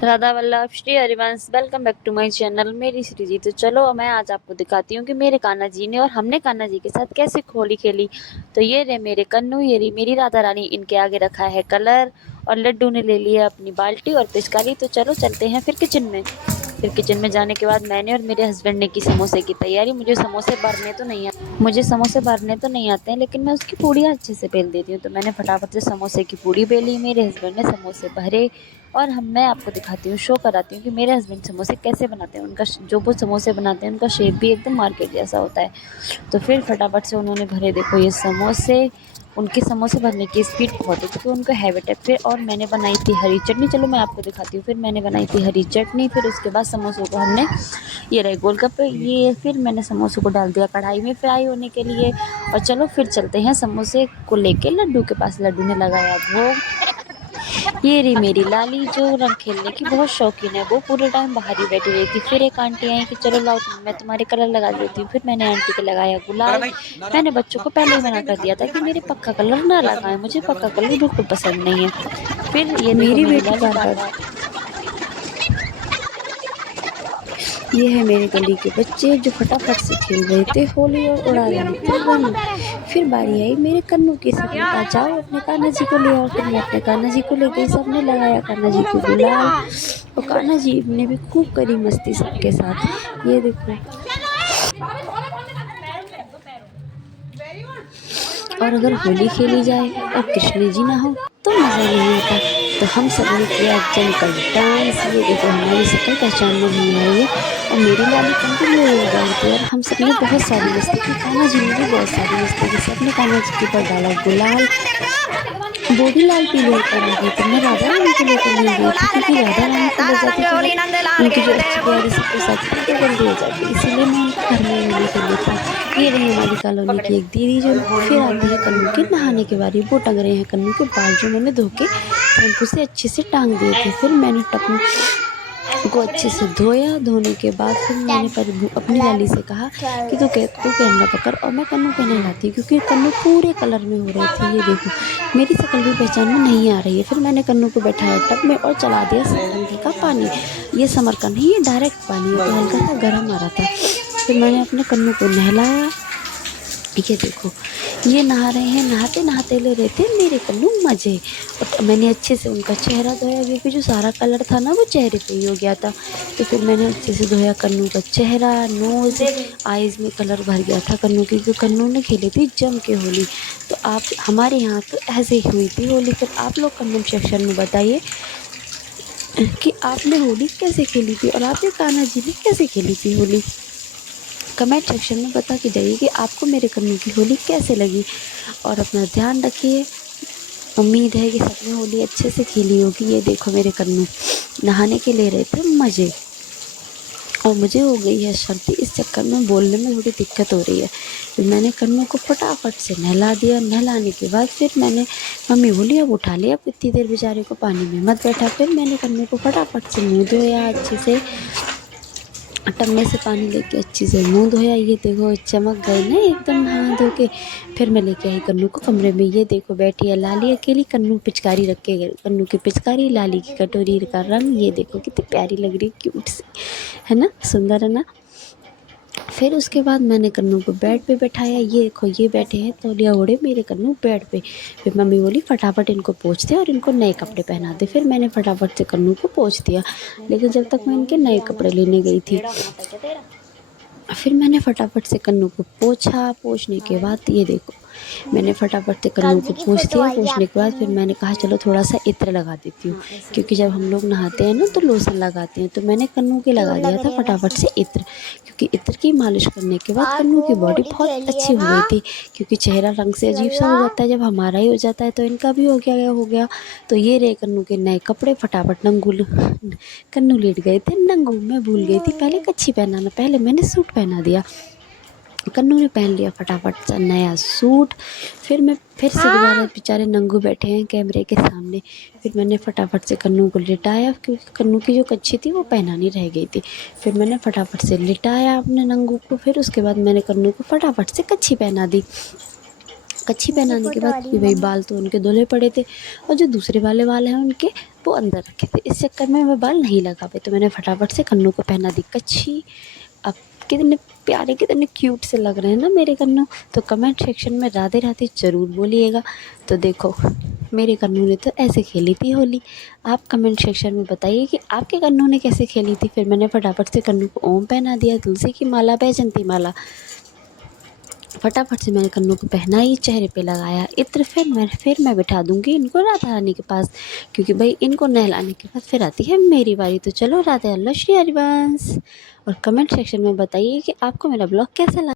Radha Vallabh Shri Harivansh, welcome back to my channel मेरी श्री जी। तो चलो मैं आज आपको दिखाती हूँ कि मेरे कान्हा जी ने और हमने कान्हा जी के साथ कैसे होली खेली। तो ये रहे मेरे कन्नू, ये रही मेरी राधा रानी, इनके आगे रखा है कलर और लड्डू ने ले लिया अपनी बाल्टी और पिचकारी। तो चलो चलते हैं फिर किचन में। फिर किचन में जाने के बाद मैंने और मेरे हस्बैंड ने की समोसे की तैयारी। मुझे समोसे भरने तो नहीं आते हैं, लेकिन मैं उसकी पूड़ियाँ अच्छे से बेल देती हूँ। तो मैंने फटाफट से समोसे की पूड़ी बेली, मेरे हस्बैंड ने समोसे भरे और मैं आपको दिखाती हूँ, शो कराती हूँ कि मेरे हस्बैंड समोसे कैसे बनाते हैं। उनका जो वो समोसे बनाते हैं उनका शेप भी एकदम मार्केट जैसा होता है। तो फिर फटाफट से उन्होंने भरे, देखो ये समोसे। उनके समोसे भरने की स्पीड बहुत है क्योंकि उनको हैबिट है। फिर और मैंने बनाई थी हरी चटनी, चलो मैं आपको दिखाती हूँ। फिर मैंने बनाई थी हरी चटनी। फिर उसके बाद समोसों को हमने, ये रहे गोलगप्पे, ये फिर मैंने समोसों को डाल दिया कढ़ाई में फ्राई होने के लिए। और चलो फिर चलते हैं समोसे को लेके लड्डू के पास। लड्डू ने लगाया भोग। ये रही मेरी लाली जो रंग खेलने की बहुत शौकीन है, वो पूरे टाइम बाहर ही बैठी रही थी। फिर एक आंटी आई कि चलो लाओ मैं तुम्हारे कलर लगा देती हूँ। फिर मैंने आंटी को लगाया गुलाल। मैंने बच्चों को पहले ही मना कर दिया था कि मेरे पक्का कलर ना लगाएं, मुझे पक्का कलर बिल्कुल पसंद नहीं है। फिर ये देखो मेरी मेरी बेटी लाली बार बार बार। बार, ये है मेरे गली के बच्चे जो फटाफट से खेल रहे थे होली और उड़ा रहे थे रंग। फिर बारी आई मेरे कन्नू की, सबने कहा जाओ अपने कान्हा जी को ले आओ। फिर मैं अपने कान्हा जी को ले गई, सबने लगाया कान्हा जी को गुलाल और कान्हा जी ने भी खूब करी मस्ती सबके साथ। ये देखो, और अगर होली खेली जाए और कृष्ण जी ना हो तो मज़ा नहीं आता। तो हम सब ने किया जमकर डांस। ये देखो हमारी शक्ल पहचान में नहीं आ रही है और मेरी लाली कंटिन्यू रोज डालती है और हम सब ने बहुत सारी मस्ती की। कान्हा जी ने भी बहुत सारी मस्ती की, सबने कान्हा जी के ऊपर डाला गुलाल। वो भी लाल पीले होकर आ गए थे। मैं राधा रानी को लेकर नहीं गई थी क्योंकि राधा रानी को ले जाती तो वो उनकी जो अच्छी प्यारी सी पोशाक थी वो गंदी हो जाती, इसीलिए मैं उनको घर में ही होली खेली थी। ये रही हमारी कॉलोनी की एक दीदी जो, फिर आती है कन्नू के नहाने के बारी। वो टंग रहे हैं कन्नू के बाल जो मैंने धो के शैम्पू से अच्छे से टांग दिए थे। फिर मैंने टप को अच्छे से धोया। धोने के बाद फिर मैंने अपनी लाली से कहा कि तू कैमरा पकड़ और मैं कन्नू के नहलाती, क्योंकि कन्नू पूरे कलर में हो रहे थे। ये देखो मेरी शक्ल भी पहचान में नहीं आ रही है। फिर मैंने कन्नू को बैठाया टब में और चला दिया टंकी का पानी। ये समर का नहीं, ये डायरेक्ट पानी है, तो हल्का सा गर्म आ रहा था। फिर मैंने अपने कन्नू को नहलाया। ये देखो ये नहा रहे हैं, नहाते नहाते ले रहे थे मेरे कन्नू मज़े। और मैंने अच्छे से उनका चेहरा धोया क्योंकि जो सारा कलर था ना वो चेहरे पे ही हो गया था। तो फिर मैंने अच्छे से धोया कन्नू का चेहरा, नोज़, आइज़ में कलर भर गया था कन्नू की, क्योंकि कन्नू ने खेली थी जम के होली। तो आप हमारे यहाँ तो ऐसे ही हुई थी होली। फिर आप लोग कमेंट सेक्शन में बताइए कि आपने होली कैसे खेली थी और आपके कान्हा जी ने कैसे खेली थी होली। कमेंट सेक्शन में बता के जाइए कि आपको मेरे कन्नू की होली कैसे लगी। और अपना ध्यान रखिए। उम्मीद है कि सबने होली अच्छे से खेली होगी। ये देखो मेरे कन्नू नहाने के ले रहे थे मज़े और मुझे हो गई है सर्दी, इस चक्कर में बोलने में थोड़ी दिक्कत हो रही है। फिर मैंने कन्नू को फटाफट से नहला दिया। नहलाने के बाद फिर मैंने, मम्मी बोली अब उठा लिया, अब इतनी देर बेचारे को पानी में मत बैठा। फिर मैंने कन्नू को फटाफट से मुँह धोया अच्छे से, टब में से पानी लेके अच्छे से मुंह धोया। ये देखो चमक गए ना एकदम नहा धो के। फिर मैं लेके आई कन्नू को कमरे में। ये देखो बैठी है लाली अकेली, कन्नू पिचकारी रख के गए, कन्नू की पिचकारी, लाली की कटोरी का रंग। ये देखो कितनी प्यारी लग रही है, क्यूट सी है ना, सुंदर है ना। फिर उसके बाद मैंने कन्नू को बेड पे बैठाया। ये देखो ये बैठे हैं तौलिया ओढ़े मेरे कन्नू बेड पे। फिर मम्मी बोली फटाफट इनको पोंछ दे और इनको नए कपड़े पहना दे। फिर मैंने फटाफट से कन्नू को पोंछ दिया, लेकिन जब तक मैं इनके नए कपड़े लेने गई थी फिर मैंने फटाफट से कन्नू को पोंछा। पोंछने के बाद ये देखो मैंने फटाफट से कन्नू को पोंछ दिया। पोंछने के बाद फिर मैंने कहा चलो थोड़ा सा इत्र लगा देती हूँ, क्योंकि जब हम लोग नहाते हैं ना तो लोशन लगाते हैं। तो मैंने कन्नू के लगा दिया था फटाफट से इत्र, क्योंकि इत्र की मालिश करने के बाद कन्नू की बॉडी बहुत अच्छी हो गई थी। क्योंकि चेहरा रंग से अजीब सा हो जाता है, जब हमारा ही हो जाता है तो इनका भी हो गया। तो ये रहे कन्नू के नए कपड़े। फटाफट कन्नू लेट गए थे नंगू। मैं भूल गई थी पहले कच्छी पहनाना, पहले मैंने सूट पहना दिया। कन्नू ने पहन लिया फटाफट सा नया सूट। फिर से दोबारा बेचारे नंगू बैठे हैं कैमरे के सामने। फिर मैंने फटाफट से कन्नू को लिटाया, क्योंकि कन्नू की जो कच्छी थी वो पहनानी रह गई थी। फिर मैंने फटाफट से लिटाया अपने नंगू को। फिर उसके बाद मैंने कन्नू को फटाफट से कच्छी पहना दी। कच्छी पहनाने के बाद, क्योंकि भाई बाल तो उनके धुले पड़े थे और जो दूसरे वाले बाल हैं उनके वो अंदर रखे थे। इस चक्कर में मैं बाल नहीं लगा पाई, तो मैंने फटाफट से कन्नू को पहना दी कच्छी। अब कितने प्यारे कितने क्यूट से लग रहे हैं ना मेरे कन्नू। तो कमेंट सेक्शन में राधे राधे ज़रूर बोलिएगा। तो देखो मेरे कन्नू ने तो ऐसे खेली थी होली। आप कमेंट सेक्शन में बताइए कि आपके कन्नू ने कैसे खेली थी। फिर मैंने फटाफट से कन्नू को ओम पहना दिया, तुलसी की माला, बैजंती माला। फटाफट से मैंने कन्नू को पहनाई, चेहरे पे लगाया इत्र। फिर मैं बिठा दूंगी इनको राधा रानी के पास, क्योंकि भाई इनको नहलाने के बाद फिर आती है मेरी बारी। तो चलो राधे अल्लाह श्री हरिवंश। और कमेंट सेक्शन में बताइए कि आपको मेरा ब्लॉग कैसा लगा।